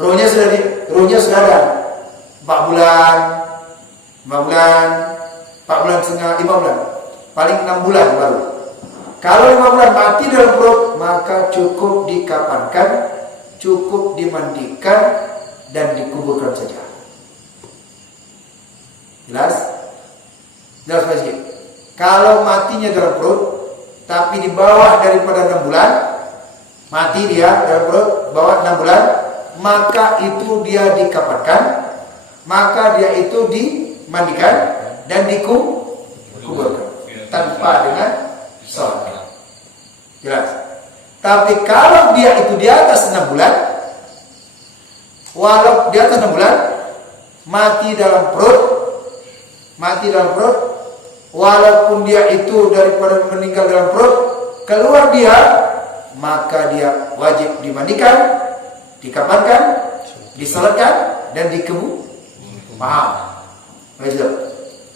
ruhnya sudah ada 4 bulan setengah, 5 bulan, paling 6 bulan baru. Kalau 5 bulan mati dalam perut, maka cukup dikapankan, cukup dimandikan dan dikuburkan saja. Jelas? Jelas sedikit. Kalau matinya dalam perut, tapi di bawah daripada 6 bulan, mati dia dalam perut bawah 6 bulan, maka itu dia dikapankan, maka dia itu dimandikan dan dikuburkan tanpa dengan sholat. Jelas? Tapi kalau dia itu di atas 6 bulan, walau di atas 6 bulan, mati dalam perut, walaupun dia itu daripada meninggal dalam perut, keluar dia, maka dia wajib dimandikan, dikapankan, disolatkan dan dikubur. Paham?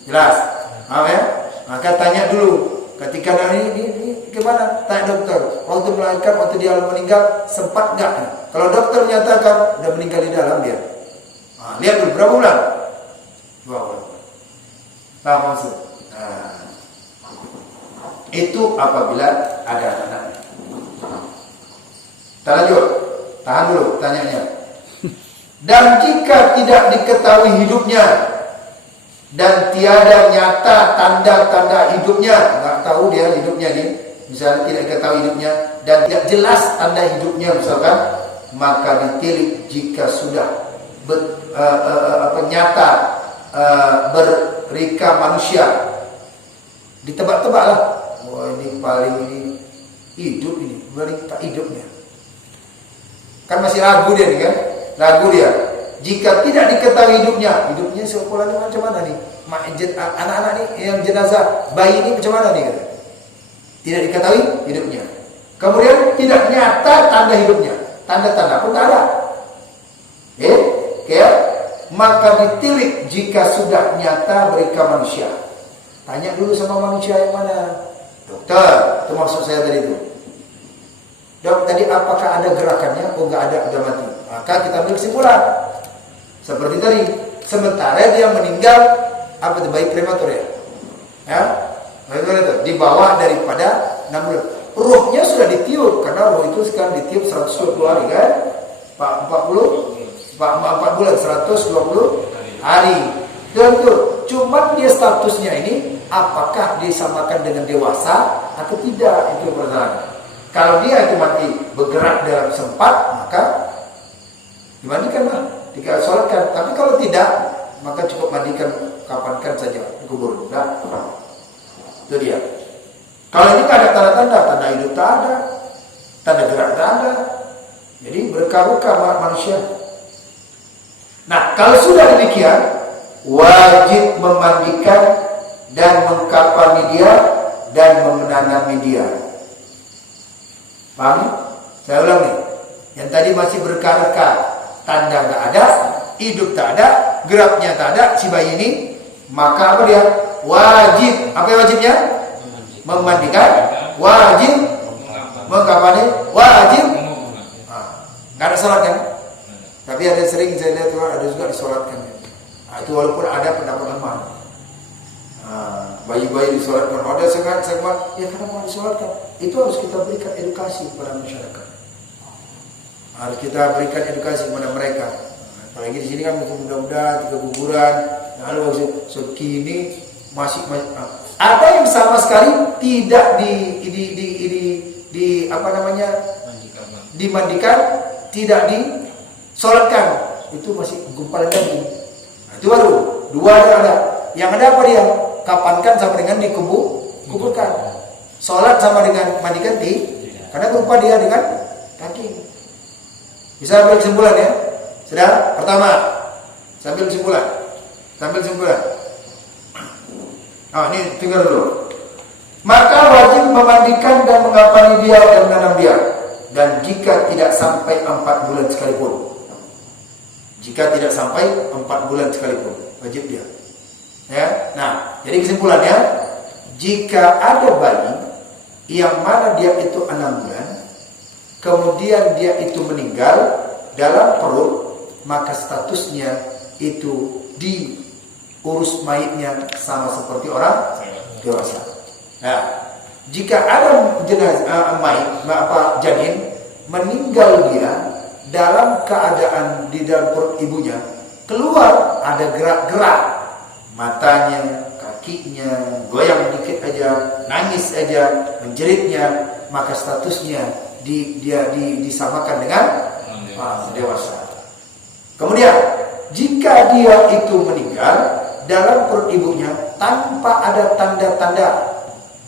Jelas? Paham ya? Maka tanya dulu, ketika ini gimana? Tanya dokter, waktu melahirkan, waktu dia meninggal sempat enggak? Kalau dokter menyatakan udah meninggal di dalam dia, lihat dulu berapa bulan? 2 bulan. Paham maksud? Nah, itu apabila ada anak. Kita lanjut. Tahan dulu tanyanya. Dan jika tidak diketahui hidupnya dan tiada nyata tanda-tanda hidupnya, nggak tahu dia hidupnya nih, misalnya tidak diketahui hidupnya dan tidak jelas tanda hidupnya misalkan, maka ditilik jika sudah nyata berrika manusia, ditebak-tebak lah, wah ini paling ini hidup, ini berita hidupnya, kan masih ragu dia nih kan, ragu dia. Jika tidak diketahui hidupnya sekolahnya macam mana nih, anak-anak nih yang jenazah bayi ini macam mana nih, tidak diketahui hidupnya, kemudian tidak nyata tanda hidupnya, tanda-tanda pun tak ada, maka ditilik jika sudah nyata berika manusia. Tanya dulu sama manusia yang mana, dokter, itu maksud saya tadi itu. Dok, tadi apakah ada gerakannya? Oh nggak ada, udah mati. Maka kita ambil kesimpulan seperti tadi. Sementara dia meninggal, apa itu, bayi prematur ya? Ya, di bawah daripada 6 bulan. Ruhnya sudah ditiup, karena ruh itu sekarang ditiup 120 hari kan? 4 bulan, 120 hari. Tentu, cuman dia statusnya ini apakah disamakan dengan dewasa atau tidak, itu pertanyaan. Kalau dia itu mati bergerak dalam sempat, maka dimandikan lah, disolatkan. Tapi kalau tidak, maka cukup mandikan, kapankan saja, dikubur. Nah, itu dia. Kalau ini tak ada tanda-tanda, tanda hidup tak ada, tanda gerak tak ada, jadi berkah-berkah manusia. Nah, kalau sudah demikian, wajib memandikan dan mengkafani dia dan menanami dia. Paham? Saya ulang nih. Yang tadi masih berkah-berkah, tanda tak ada, hidup tak ada, geraknya tak ada, si bayi ini, maka apa dia? Wajib. Apa yang wajibnya? Memandikan, wajib mengkafani, wajib. Nggak ada salat kan? Tapi ada sering saya lihat ada juga disolatkan. Nah, itu walaupun ada pendapat lemah. Bayi-bayi disolatkan. Ada sengat, ya kenapa disolatkan? Itu harus kita berikan edukasi kepada masyarakat. Harus kita berikan edukasi kepada mereka. Apalagi di sini kan muda-muda, 3 kuburan, lalu segini masih ada yang sama sekali tidak dimandikan, tidak disolatkan, itu masih gumpalan lagi. Nah, itu baru 2 ada. Yang ada apa dia? Kapankan sama dengan dikuburkan. Solat sama dengan mandikan karena berupa dia dengan kaki. Bisa ambil kesimpulan ya? Sudah? Pertama, sambil kesimpulan. Ini tinggal dulu. Maka wajib memandikan dan mengkafani dia dan menanam dia. Dan jika tidak sampai 4 bulan sekalipun. Jika tidak sampai 4 bulan sekalipun, wajib dia. Ya. Nah, jadi kesimpulannya, jika ada bayi yang mana dia itu 6 bulan, kemudian dia itu meninggal dalam perut, maka statusnya itu diurus mayitnya sama seperti orang dewasa. Nah, jika ada janin meninggal dia dalam keadaan di dalam perut ibunya, keluar ada gerak-gerak matanya, kakinya, goyang dikit aja, nangis aja, menjeritnya, maka statusnya disamakan dengan dewasa. Kemudian jika dia itu meninggal dalam perut ibunya tanpa ada tanda-tanda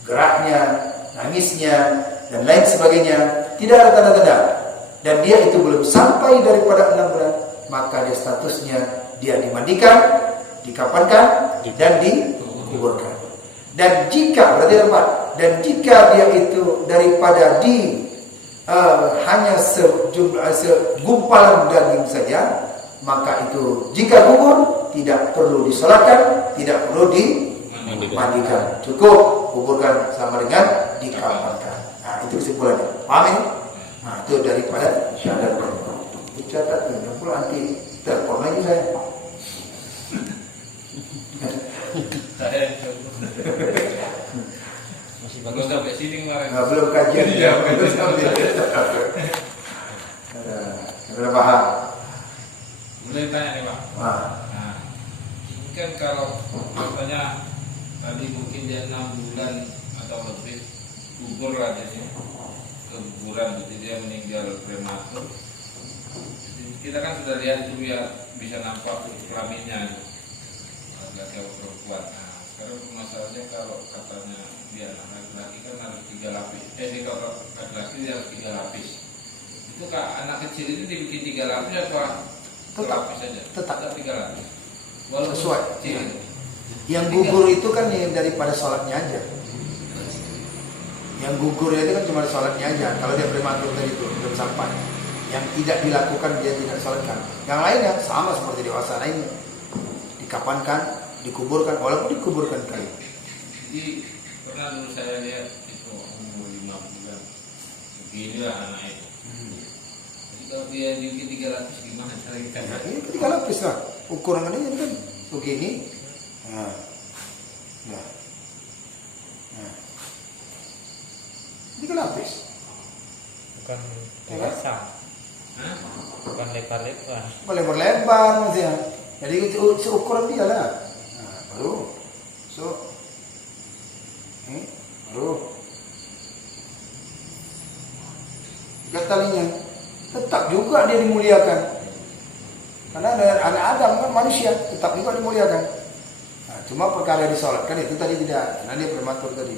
geraknya, nangisnya, dan lain sebagainya, tidak ada tanda-tanda, dan dia itu belum sampai daripada 6 bulan, maka dia statusnya dia dimandikan, dikafankan, dan dikuburkan. Dan jika jika dia itu daripada hanya segumpalan daging saja, maka itu jika gugur tidak perlu disolatkan, tidak perlu dimandikan, cukup kuburkan sama dengan dikafankan. Nah, itu kesimpulannya. Paham ini? Nah, itu daripada syahadat. Dicatat ini, pula nanti telepon lagi saya. Saya Masih bagus bagus. sampai sini kemarin. Nah, belum kajian Iya, ya, betul. belum sambil. Sudah paham. Mulai tanya nih Pak. Nah, Nah, ini kan kalau katanya tadi mungkin dia 6 bulan atau lebih gugur adanya keguguran, jadi dia meninggal prematur. Jadi kita kan sudah lihat itu ya, bisa nampak kelaminnya laki-laki atau perempuan. Nah, sekarang masalahnya kalau katanya dia laki-laki kan harus 3 lapis. Ini kalau laki-laki dia harus 3 lapis. Itu kak anak kecil itu dibikin 3 lapis apa? Tetap. Lapis saja. Tetap. 3 lapis. Walaupun Sesuai. kecil. yang gugur itu kan yang daripada sholatnya aja. Yang gugur itu kan cuma sholatnya aja. Kalau dia prematur tadi itu belum sampai. Yang tidak dilakukan dia tidak sholatkan. Yang lainnya sama seperti dewasa lainnya. Dikapankan, dikuburkan, walaupun dikuburkan kayu. Jadi pernah dulu saya lihat itu umur 5 bulan. Beginilah anak itu. Jadi kalau dia dibikin 3 lapis gimana cara kita? Ini ketika lapis lah. Ukurannya ini kan begini. Nah. Nah. Nah. Ini kan lapis. Bukan Ya kan? dewasa, Hah? bukan lebar-lebar. Lebar-lebar maksudnya. Jadi itu seukuran dia lah. Nah, baru. So. Baru. Tiga talinya. Tetap juga dia dimuliakan. Karena ada anak Adam kan manusia, tetap juga dimuliakan. Nah, cuma perkara disolatkan itu tadi tidak, karena dia prematur tadi.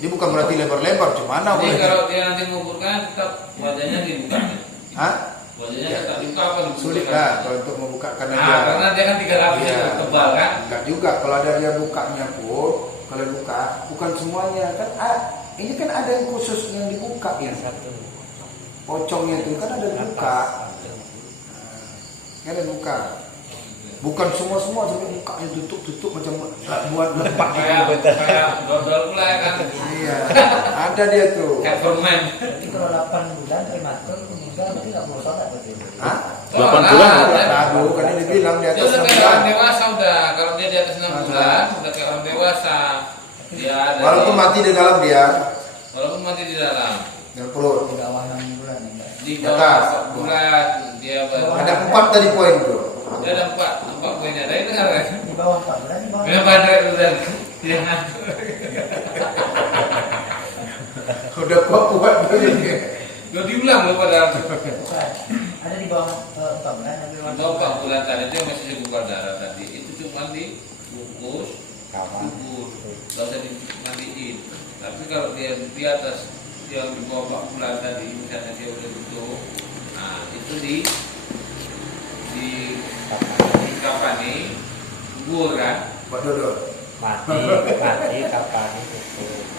Jadi bukan berarti lebar-lebar, cuma mana Jadi boleh. kalau dia nanti menguburkan tetap wajahnya dibuka. Hah? Wajahnya Ya. tetap dibuka apa dibuka? Sulit lah kalau untuk membuka karena Nah, dia. karena dia kan 3 lapis Iya. tebal kan? Enggak juga kalau ada dia bukanya pun, kalau buka bukan semuanya kan. Ini kan ada yang khusus yang dibuka ya. Satu. Pocongnya itu kan ada dibuka. Kan ada buka. Bukan semua sampai mukanya tutup macam buat lepak Kayak dodol pula ya kan? Iya, ada dia tuh. Kayak permen. Jadi kalau 8 bulan prematur meninggal berarti nggak boleh sholat berarti. Hah? 8 bulan? Aduh, kan ini dibilang di Dia atas udah 6 kayak bulan. orang dewasa udah. Kalau dia di atas 6 Masa? bulan, udah kayak orang dewasa. Dia ada Walaupun di- mati di dalam dia, walaupun mati di dalam. dalam perut. Di bawah 6 bulan enggak. Di Di atas. bawah 4 bulan dia baru. Ada 4 tadi poin tuh. Dia ada 4 poinnya. Dari dengar kan? Di bawah 4 bulan di bawah. Memang bandar itu dan dia ngantuk. Udah kuat tadi. Gue diulang loh pada Bukan. Ada di bawah 4 bulan tapi di Untuk 4 bulan tadi itu masih segumpal darah tadi. Itu cuma dibungkus, kubur, nggak usah dimandiin. Tapi kalau dia di atas yang di bawah 4 bulan tadi, misalnya dia udah tutup, nah itu di kapani, kubur kan? Pak Dodo. Mati kapan itu?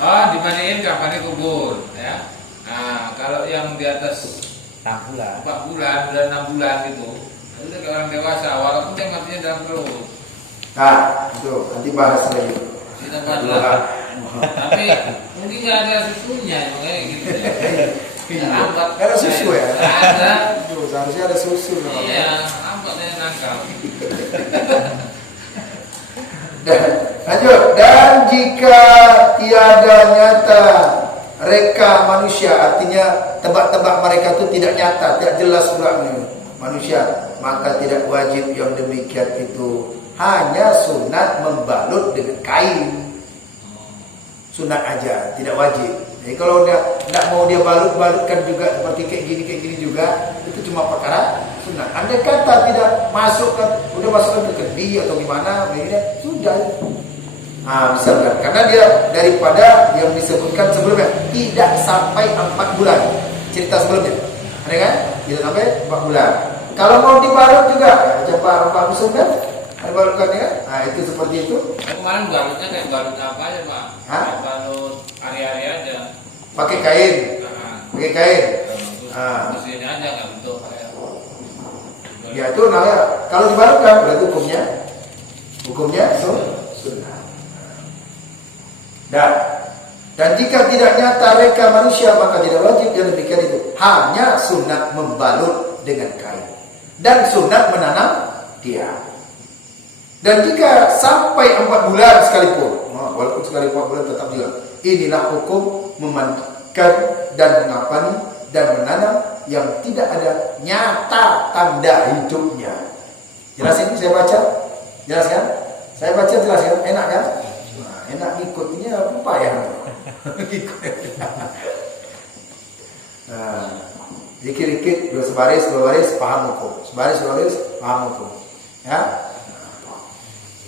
Oh, dimandiin kapani kubur, ya. Nah, kalau yang di atas 6 bulan. 4 bulan, udah 6 bulan gitu, itu udah kayak orang dewasa, walaupun dia matinya dalam perut. Nah, itu nanti bahas lagi. Kita bahas. Tapi mungkin nggak ada susunya, makanya gitu ya. Lambat. Ada susu ya? Ada. Tuh, seharusnya ada susu. Iya, lambat saya nangkal. Lanjut. Dan jika tiada nyata reka manusia, artinya tebak-tebak mereka itu tidak nyata, tidak jelas pula manusia, maka tidak wajib yang demikian itu, hanya sunat membalut dengan kain. Sunat aja, tidak wajib. Jadi kalau dia tidak mau dia balut-balutkan juga seperti kayak gini juga, itu cuma perkara sunat. Andai kata tidak masukkan, udah masukkan ke kendi atau gimana, sudah. Nah, misalkan karena dia daripada yang disebutkan sebelumnya tidak sampai 4 bulan. Cerita sebelumnya, ada kan? Tidak sampai 4 bulan. Kalau mau dibalut juga, coba Pak Musuh kan? Ada balutkan ya? Nah, itu seperti itu. Kemarin balutnya kayak balut apa aja Pak? Hah? Kayak balut hari-hari aja. Pakai kain, Nah, pakai kain. terus Ah. mesinnya aja nggak bentuk kayak. Ya itu namanya kalau dibalutkan berarti hukumnya sunnah. Dan jika tidak nyata reka manusia maka tidak wajib yang demikian itu. Hanya sunat membalut dengan kain dan sunat menanam dia. Dan jika sampai 4 bulan sekalipun, walaupun sekali 4 bulan tetap juga, inilah hukum memandikan dan mengapani dan menanam yang tidak ada nyata tanda hidupnya. Jelas ini saya baca? Jelas kan? Saya baca jelas kan? Enak kan? Nah, enak ngikutnya apa ya? Nah, dikit-dikit, dua baris, paham hukum. Sebaris, dua baris, paham hukum. Ya?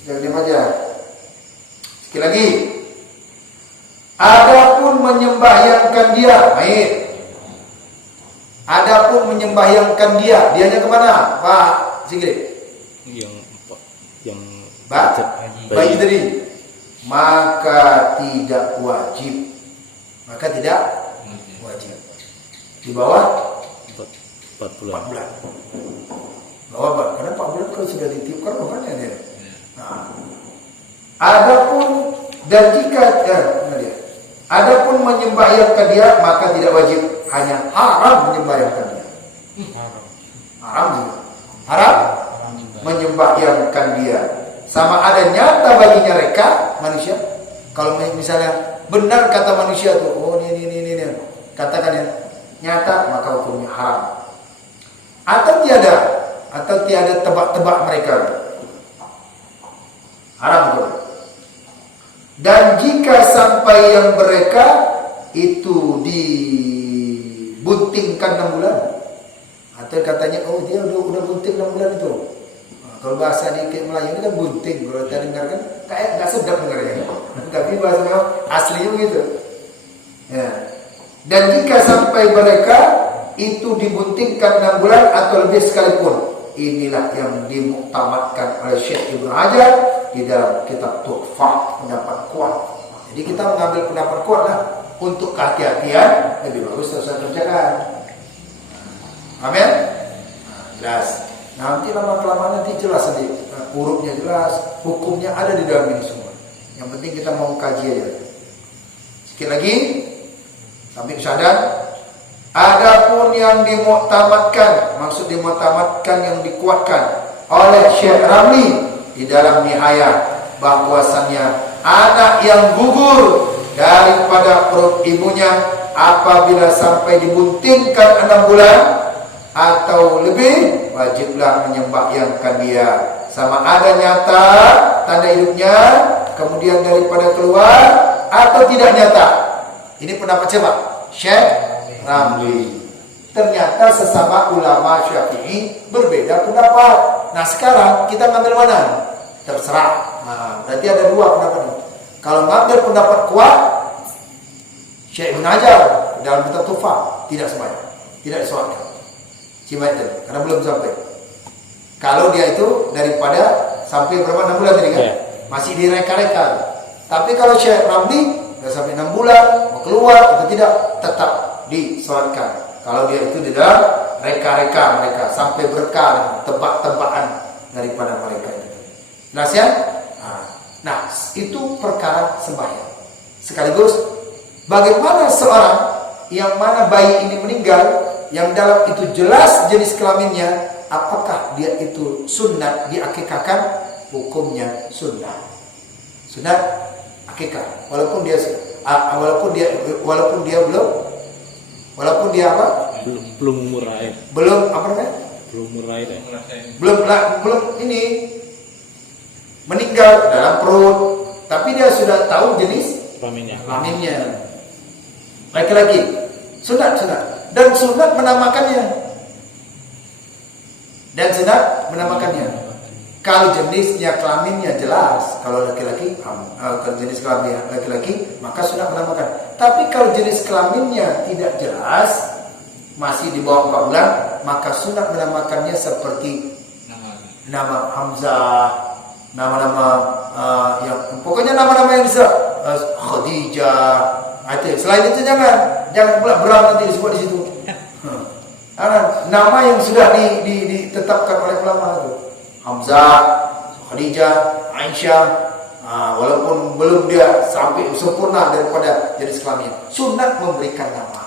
Jangan diam aja. Sekali lagi. Adapun menyembahyangkan dia, baik. Adapun menyembahyangkan dia, dianya kemana? Pak Sigri? Yang Bayi tadi. Maka tidak wajib. Di bawah 4 bulan. 4 bulan. Bawah, karena 4 bulan kalau sudah ditiupkan rohnya dia. Nah, adapun dan jika adapun menyembahyangkan dia maka tidak wajib, hanya haram menyembahyangkan dia. Haram juga. Haram menyembahyangkan dia. Sama ada nyata baginya reka manusia. Kalau misalnya benar kata manusia tuh, oh ini katakan ya, nyata maka hukumnya haram. Atau tiada tebak-tebak mereka. Haram juga. Dan jika sampai yang mereka itu dibuntingkan 6 bulan, atau katanya oh dia udah bunting 6 bulan itu. Nah, kalau bahasa di Melayu ini kan bunting, kalau kita dengar kan kayak nggak sedap dengarnya. Tapi bahasa aslinya begitu. Ya. Dan jika sampai mereka itu dibuntingkan 6 bulan atau lebih sekalipun, inilah yang dimuktamadkan oleh Syekh Ibnu Hajar di dalam kitab Tuhfah, pendapat kuat. Jadi kita mengambil pendapat kuat lah. Untuk kehati-hatian lebih bagus saya kerjakan. Amin. Jelas. Nanti lama-kelamaan nanti jelas nanti hurufnya jelas, hukumnya ada di dalam ini semua. Yang penting kita mau kaji aja. Sekali lagi, sampai sadar. Adapun yang dimuktamadkan, maksud dimuktamadkan yang dikuatkan oleh Syekh Ramli di dalam Nihayah, bahwasannya anak yang gugur daripada perut ibunya apabila sampai dibuntingkan 6 bulan atau lebih, wajiblah menyembahyangkan dia. Sama ada nyata tanda hidupnya kemudian daripada keluar atau tidak nyata. Ini pendapat siapa? Syekh Ramli. Ternyata sesama ulama Syafi'i berbeda pendapat. Nah sekarang kita ngambil mana? Terserah. Nah, berarti ada 2 pendapat. Kalau ngambil pendapat kuat, Syekh Ibnu Hajar dalam kitab Tuhfah tidak sembahyang, tidak disolatkan. Cimaiten, karena belum sampai. Kalau dia itu daripada sampai berapa 6 bulan tadi kan? Masih direka-reka. Tapi kalau Syekh Ramli sudah sampai 6 bulan, mau keluar atau tidak, tetap disolatkan. Kalau dia itu di dalam reka-reka mereka sampai berkah tebak-tebakan daripada mereka itu. Jelas ya? Nah, itu perkara sembahyang. Sekaligus bagaimana seorang yang mana bayi ini meninggal, yang dalam itu jelas jenis kelaminnya, apakah dia itu sunat diakikahkan? Hukumnya sunat. Sunat akikah. Walaupun dia apa? Belum umur air. Belum apa namanya? Belum umur air ya. Belum ini meninggal dalam perut, tapi dia sudah tahu jenis kelaminnya. Laki-laki. Sunat. Dan sunat menamakannya. Kalau jenisnya kelaminnya jelas, kalau laki-laki, jenis kelamin laki-laki, maka sunat menamakan. Tapi kalau jenis kelaminnya tidak jelas, masih di bawah 4 bulan, maka sunat menamakannya seperti nama Hamzah, nama-nama yang pokoknya nama-nama yang bisa Khadijah. Selain itu jangan pula beram nanti disebut di situ. Nama yang sudah ditetapkan oleh ulama itu. Hamzah, Khadijah, Aisyah, walaupun belum dia sampai sempurna daripada jenis kelamin, sunat memberikan nama.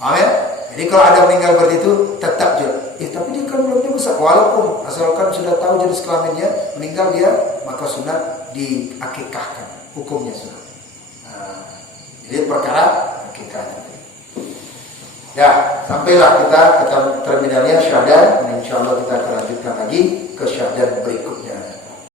Amin. Jadi kalau ada meninggal seperti itu tetap je. Tapi dia kan belum besar. walaupun asalkan sudah tahu jenis kelaminnya, meninggal dia, maka sunat diakikahkan, hukumnya sunat. Nah, jadi perkara akikah. Ya, sampailah kita ke terminalnya syahdan, dan insya Allah kita akan lanjutkan lagi ke syahdan berikutnya.